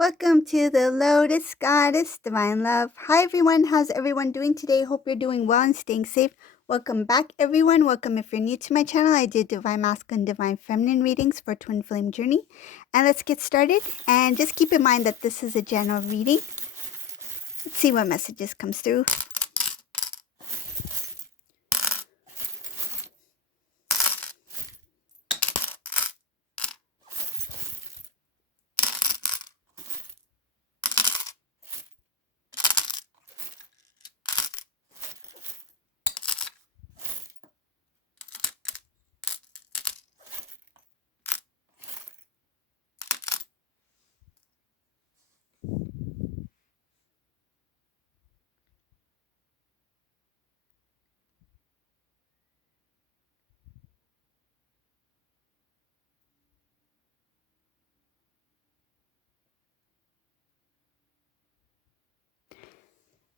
Welcome to the Lotus Goddess Divine Love. Hi everyone, how's everyone doing today? Hope you're doing well and staying safe. Welcome back everyone. Welcome if you're new to my channel. I do Divine Masculine, Divine Feminine readings for Twin Flame Journey. And let's get started. And just keep in mind that this is a general reading. Let's see what messages comes through.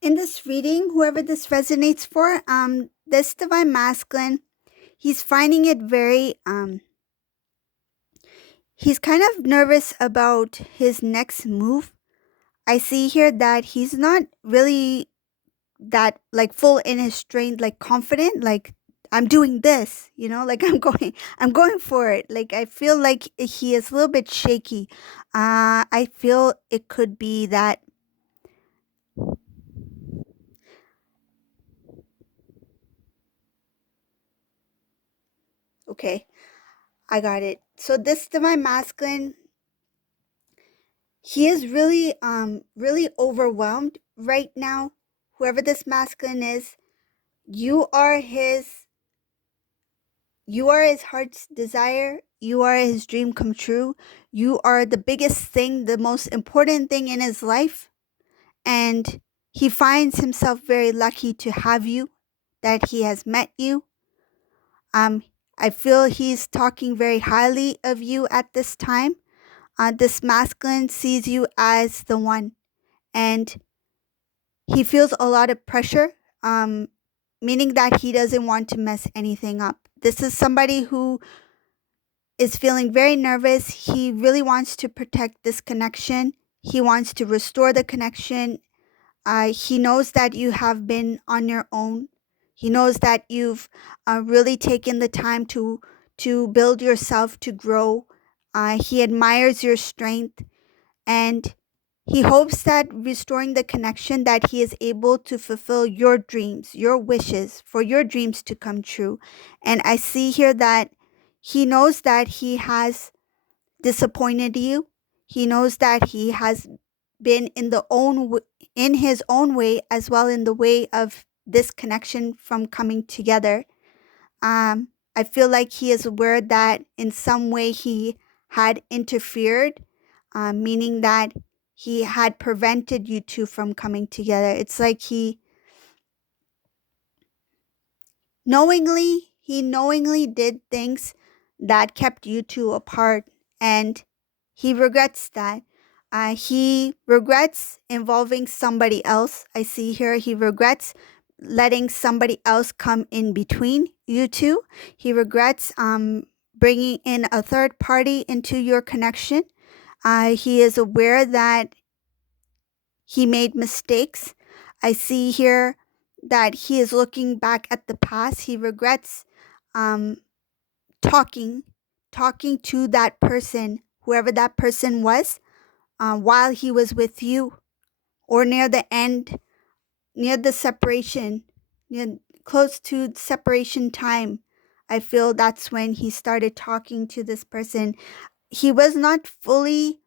In this reading, whoever this resonates for, this Divine Masculine, he's finding it very, he's kind of nervous about his next move. I see here that he's not really that like full in his strength, like confident, like I'm doing this, like I'm going for it. Like I feel like he is a little bit shaky. I feel it could be that. Okay, I got it. So this Divine Masculine, he is really overwhelmed right now. Whoever this masculine is, you are his heart's desire. You are his dream come true. You are the biggest thing, the most important thing in his life. And he finds himself very lucky to have you, that he has met you. I feel he's talking very highly of you at this time. This masculine sees you as the one, and he feels a lot of pressure, meaning that he doesn't want to mess anything up. This is somebody who is feeling very nervous. He really wants to protect this connection. He wants to restore the connection. He knows that you have been on your own. He knows that you've really taken the time to build yourself, to grow. He admires your strength, and he hopes that restoring the connection, that he is able to fulfill your dreams, your wishes, for your dreams to come true. And I see here that he knows that he has disappointed you. He knows that he has been in his own way, as well in the way of this connection from coming together. I feel like he is aware that in some way he had interfered, meaning that he had prevented you two from coming together. It's like he knowingly did things that kept you two apart, and he regrets that. He regrets involving somebody else. I see here he regrets letting somebody else come in between you two. He regrets bringing in a third party into your connection. He is aware that he made mistakes. I see here that he is looking back at the past. He regrets talking to that person, whoever that person was, while he was with you, or near the end, near the separation, close to separation time. I feel that's when he started talking to this person. He was not fully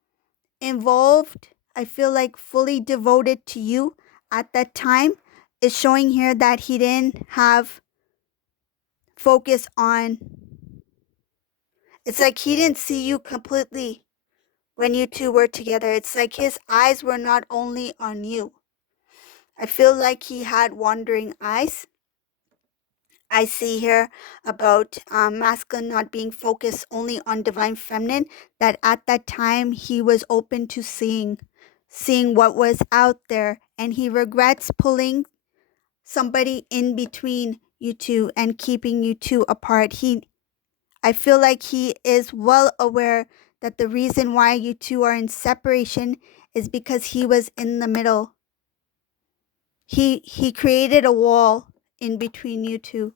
involved, I feel like fully devoted to you at that time. It's showing here that he didn't have focus on, it's like he didn't see you completely when you two were together. It's like his eyes were not only on you. I feel like he had wandering eyes. I see here about masculine not being focused only on divine feminine, that at that time he was open to seeing what was out there, and he regrets pulling somebody in between you two and keeping you two apart. I feel like he is well aware that the reason why you two are in separation is because he was in the middle. He created a wall in between you two.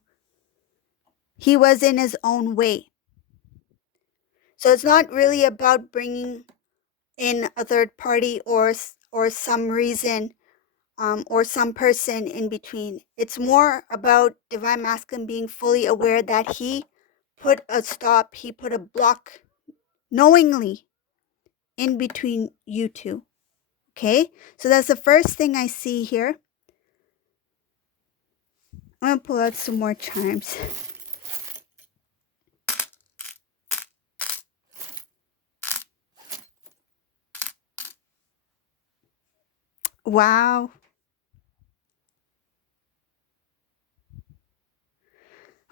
He was in his own way. So it's not really about bringing in a third party or some reason or some person in between. It's more about divine masculine being fully aware that he put a stop, he put a block knowingly in between you two. Okay, so that's the first thing I see here. I'm gonna pull out some more chimes. Wow.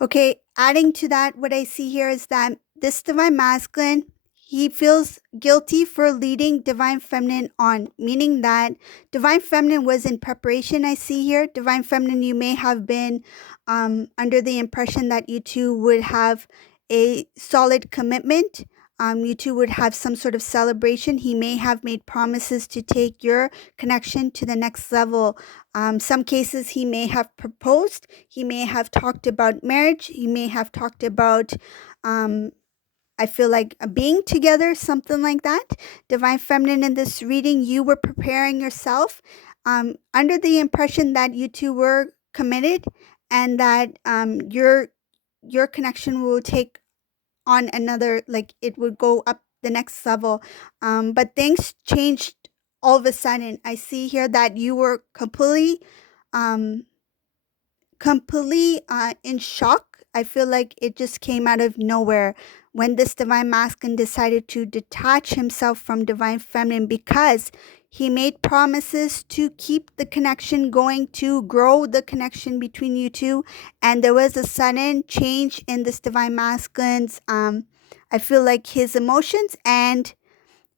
Okay, adding to that, what I see here is that this divine masculine, he feels guilty for leading divine feminine on, meaning that divine feminine was in preparation. I see here, divine feminine, you may have been under the impression that you two would have a solid commitment. You two would have some sort of celebration. He may have made promises to take your connection to the next level. Some cases he may have proposed. He may have talked about marriage. He may have talked about, I feel like, being together, something like that. Divine feminine, in this reading, you were preparing yourself under the impression that you two were committed and that your connection will take on another, like it would go up the next level. But things changed all of a sudden. I see here that you were completely um, in shock. I feel like it just came out of nowhere when this divine masculine decided to detach himself from divine feminine because he made promises to keep the connection going, to grow the connection between you two. And there was a sudden change in this divine masculine's, I feel like, his emotions, and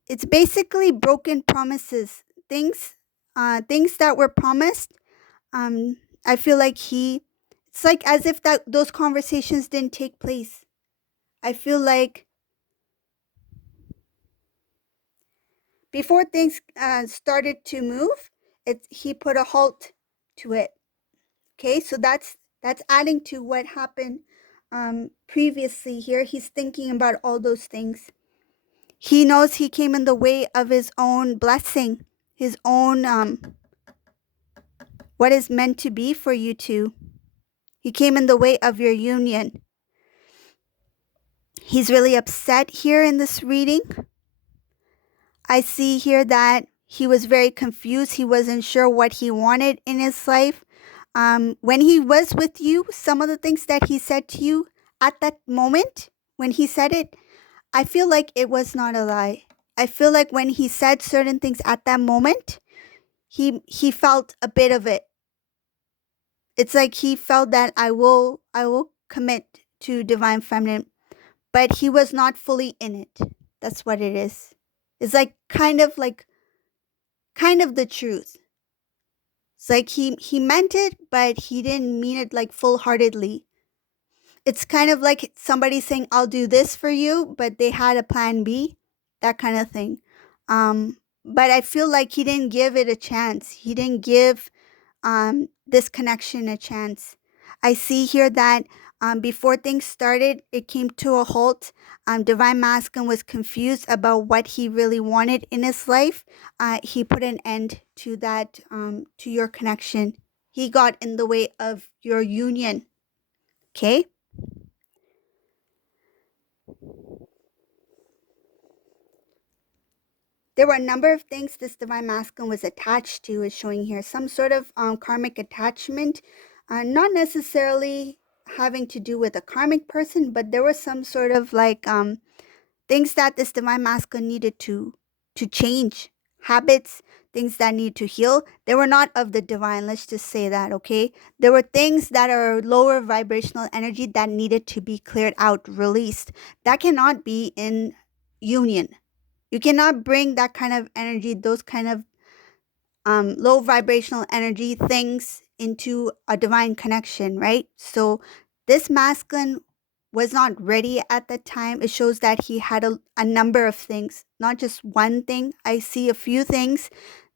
it's basically broken promises. Things that were promised. I feel like it's like as if those conversations didn't take place. I feel like before things started to move, he put a halt to it. Okay, so that's adding to what happened previously here. He's thinking about all those things. He knows he came in the way of his own blessing, his own what is meant to be for you two. He came in the way of your union. He's really upset here in this reading. I see here that he was very confused. He wasn't sure what he wanted in his life. When he was with you, some of the things that he said to you at that moment, when he said it, I feel like it was not a lie. I feel like when he said certain things at that moment, he felt a bit of it. It's like he felt that I will commit to divine feminine, but he was not fully in it. That's what it is. It's like kind of the truth. It's like he meant it, but he didn't mean it like full-heartedly. It's kind of like somebody saying, I'll do this for you, but they had a plan B, that kind of thing. But I feel like he didn't give it a chance. He didn't give this connection a chance. I see here that before things started, it came to a halt. Divine Masculine was confused about what he really wanted in his life. He put an end to that, to your connection. He got in the way of your union. Okay? There were a number of things this divine masculine was attached to, is showing here. Some sort of karmic attachment, not necessarily having to do with a karmic person, but there was some sort of like things that this divine masculine needed to change, habits, things that need to heal. They were not of the divine, let's just say that, okay? There were things that are lower vibrational energy that needed to be cleared out, released. That cannot be in union. You cannot bring that kind of energy, those kind of low vibrational energy things into a divine connection, right? So this masculine was not ready at the time. It shows that he had a number of things, not just one thing. I see a few things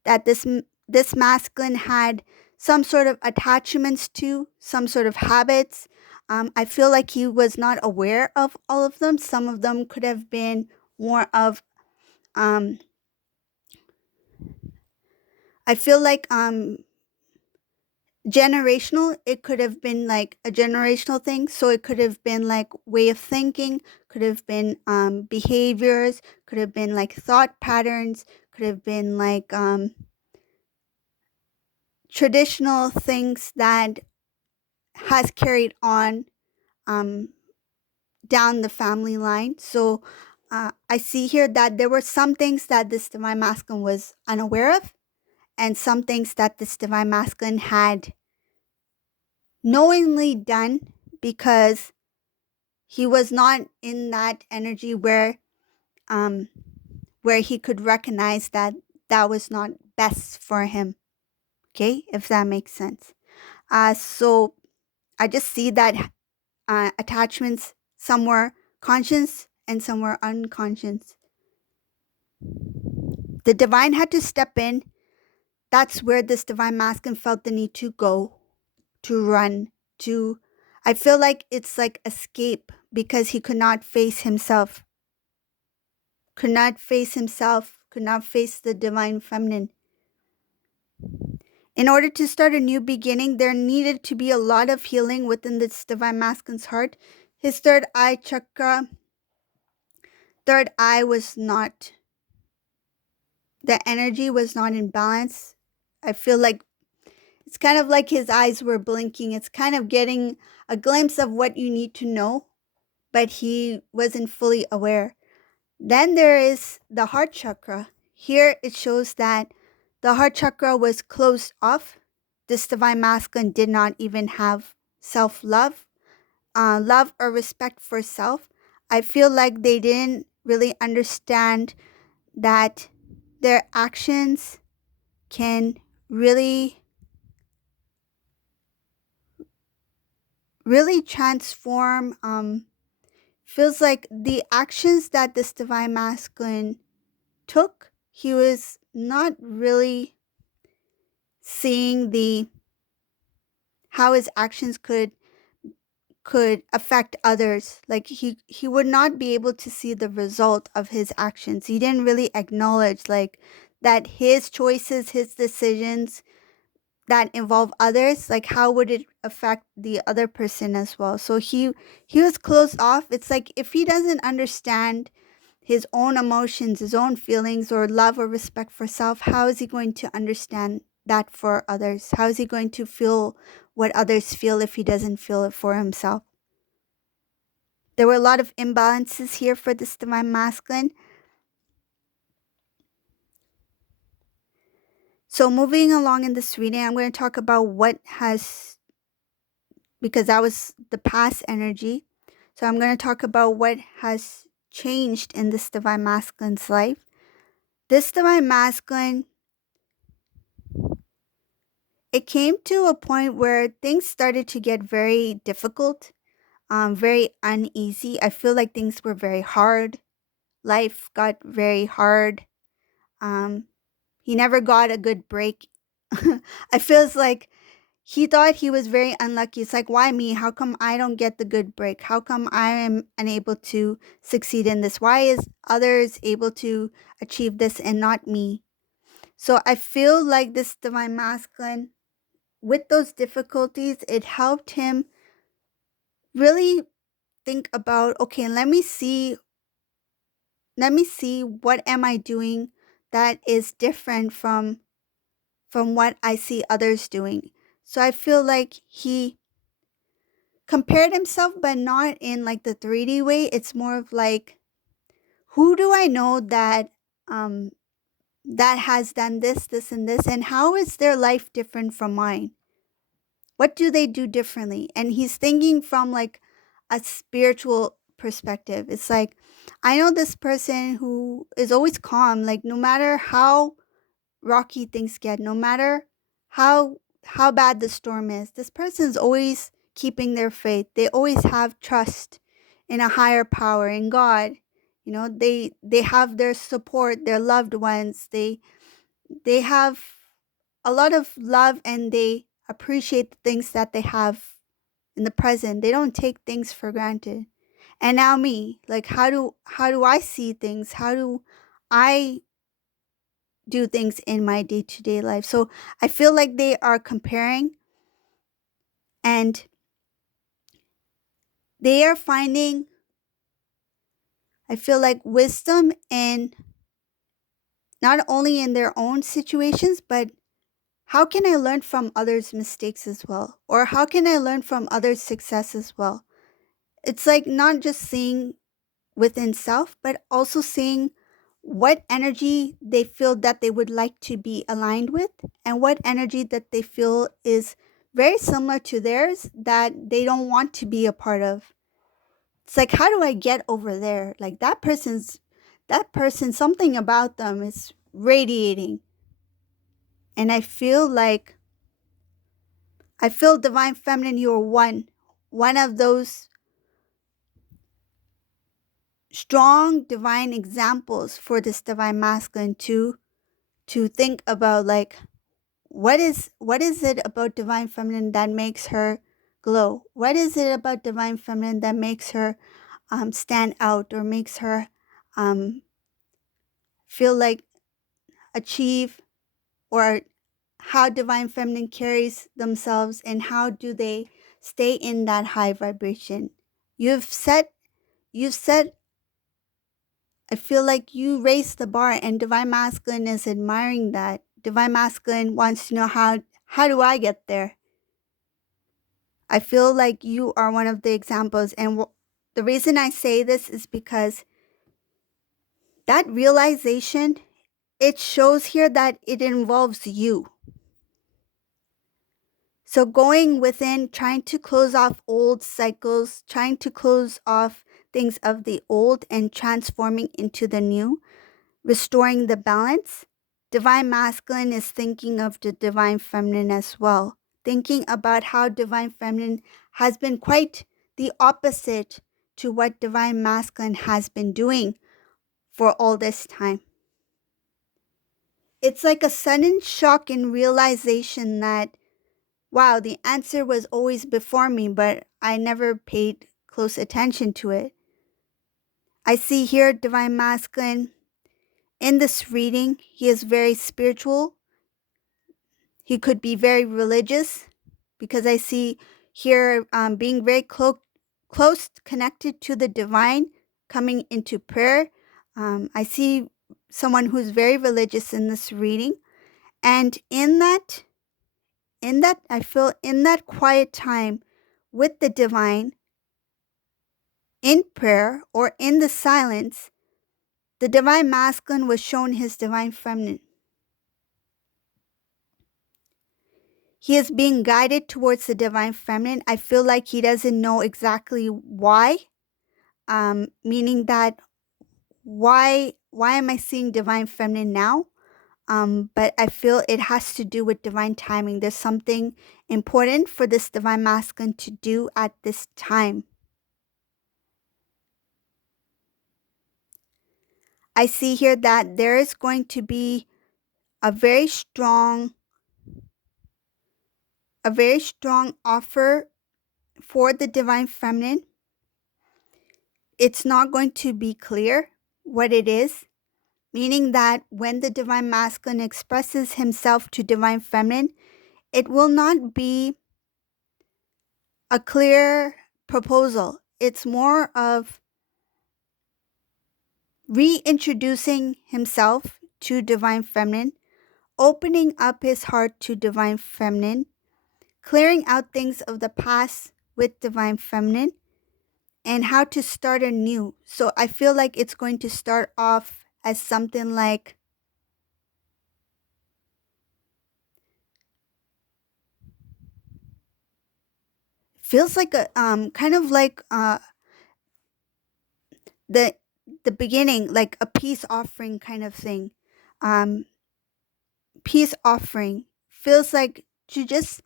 that this masculine had some sort of attachments to, some sort of habits. I feel like he was not aware of all of them. Some of them could have been more of um, I feel like generational. It could have been like a generational thing, so it could have been like way of thinking, could have been behaviors, could have been like thought patterns, could have been like traditional things that has carried on um, down the family line. So I see here that there were some things that this divine masculine was unaware of, and some things that this divine masculine had knowingly done because he was not in that energy um where he could recognize that that was not best for him. Okay, if that makes sense. So I just see that attachments somewhere conscious and somewhere unconscious. The divine had to step in. That's where this divine masculine felt the need to go, to run, to I feel like it's like escape because he could not face himself, could not face the divine feminine. In order to start a new beginning, there needed to be a lot of healing within this divine masculine's heart. His third eye chakra, third eye was not, the energy was not in balance. I feel like it's kind of like his eyes were blinking. It's kind of getting a glimpse of what you need to know, but he wasn't fully aware. Then there is the heart chakra. Here it shows that the heart chakra was closed off. This divine masculine did not even have self love, love or respect for self. I feel like they didn't really understand that their actions can really, really transform. Feels like the actions that this divine masculine took, he was not really seeing the how his actions could affect others. Like he would not be able to see the result of his actions. He didn't really acknowledge like that his choices, his decisions that involve others, like how would it affect the other person as well. So he was closed off. It's like if he doesn't understand his own emotions, his own feelings, or love or respect for self, how is he going to understand that for others? How is he going to feel what others feel if he doesn't feel it for himself? There were a lot of imbalances here for this divine masculine. So moving along in this reading, I'm going to talk about what has, because that was the past energy. So I'm going to talk about what has changed in this divine masculine's life. This divine masculine, it came to a point where things started to get very difficult, very uneasy. I feel like things were very hard. Life got very hard. Um, he never got a good break. I feels like he thought he was very unlucky. It's like, why me? How come I don't get the good break? How come I am unable to succeed in this? Why is others able to achieve this and not me? So I feel like this divine masculine, with those difficulties, it helped him really think about, okay, let me see what am I doing that is different from what I see others doing. So I feel like he compared himself, but not in like the 3D way. It's more of like, who do I know that um that has done this, this, and this, and how is their life different from mine? What do they do differently? And he's thinking from like a spiritual perspective. It's like, I know this person who is always calm, like no matter how rocky things get, no matter how bad the storm is, this person's always keeping their faith. They always have trust in a higher power, in God. You know, they have their support, their loved ones. They have a lot of love, and they appreciate the things that they have in the present. They don't take things for granted. And now me, like how do I see things? How do I do things in my day-to-day life? So I feel like they are comparing, and they are finding, I feel like, wisdom in not only in their own situations, but how can I learn from others' mistakes as well? Or how can I learn from others' success as well? It's like not just seeing within self, but also seeing what energy they feel that they would like to be aligned with, and what energy that they feel is very similar to theirs that they don't want to be a part of. It's like, how do I get over there? Like that person, something about them is radiating. And I feel divine feminine, you're one of those strong divine examples for this divine masculine to think about, like, what is it about divine feminine that makes her glow? What is it about divine feminine that makes her stand out, or makes her um, feel like achieve, or how divine feminine carries themselves, and how do they stay in that high vibration? You've said I feel like you raised the bar, and divine masculine is admiring that. Divine masculine wants to know, how do I get there? I feel like you are one of the examples, and the reason I say this is because that realization, it shows here that it involves you. So going within, trying to close off old cycles, trying to close off things of the old and transforming into the new, restoring the balance. Divine masculine is thinking of the divine feminine as well, thinking about how divine feminine has been quite the opposite to what divine masculine has been doing for all this time. It's like a sudden shock and realization that, wow, the answer was always before me, but I never paid close attention to it. I see here divine masculine in this reading. He is very spiritual. He could be very religious, because I see here being very close connected to the divine, coming into prayer. I see someone who's very religious in this reading. And in that, I feel in that quiet time with the divine, in prayer or in the silence, the divine masculine was shown his divine feminine. He is being guided towards the divine feminine. I feel like he doesn't know exactly why, meaning that why am I seeing divine feminine now? But I feel it has to do with divine timing. There's something important for this divine masculine to do at this time. I see here that there is going to be a very strong offer for the divine feminine. It's not going to be clear what it is, meaning that when the divine masculine expresses himself to divine feminine, it will not be a clear proposal. It's more of reintroducing himself to divine feminine, opening up his heart to divine feminine, clearing out things of the past with divine feminine, and how to start anew. So I feel like it's going to start off as something like, feels like a kind of like the the beginning, like a peace offering kind of thing. Um Peace offering feels like to just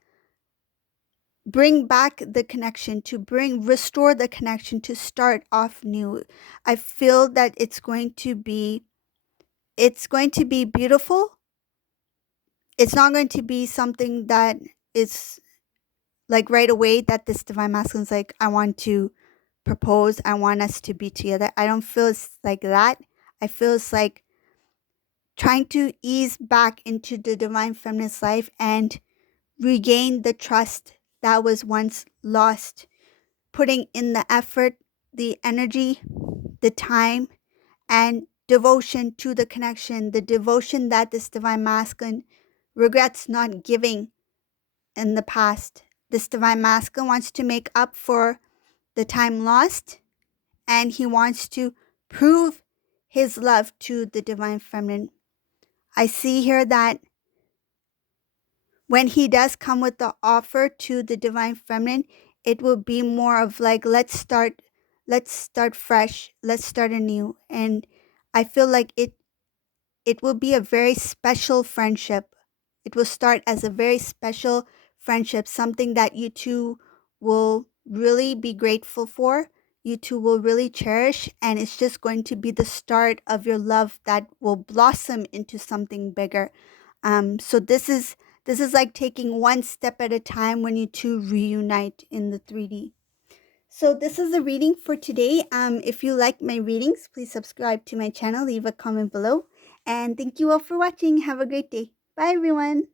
bring back the connection, to restore the connection, to start off new. I feel that it's going to be beautiful. It's not going to be something that is like right away that this divine masculine's like, I want to propose, I want us to be together. I don't feel it's like that. I feel it's like trying to ease back into the divine feminine's life and regain the trust that was once lost, putting in the effort, the energy, the time, and devotion to the connection, the devotion that this divine masculine regrets not giving in the past. This divine masculine wants to make up for the time lost, and he wants to prove his love to the divine feminine. I see here that when he does come with the offer to the divine feminine, it will be more of like, let's start fresh, let's start anew. And I feel like it will be a very special friendship. It will start as a very special friendship, something that you two will really be grateful for, you two will really cherish, and it's just going to be the start of your love that will blossom into something bigger. So this is like taking one step at a time when you two reunite in the 3D. So this is the reading for today. If you like my readings, please subscribe to my channel, leave a comment below, and thank you all for watching. Have a great day. Bye everyone.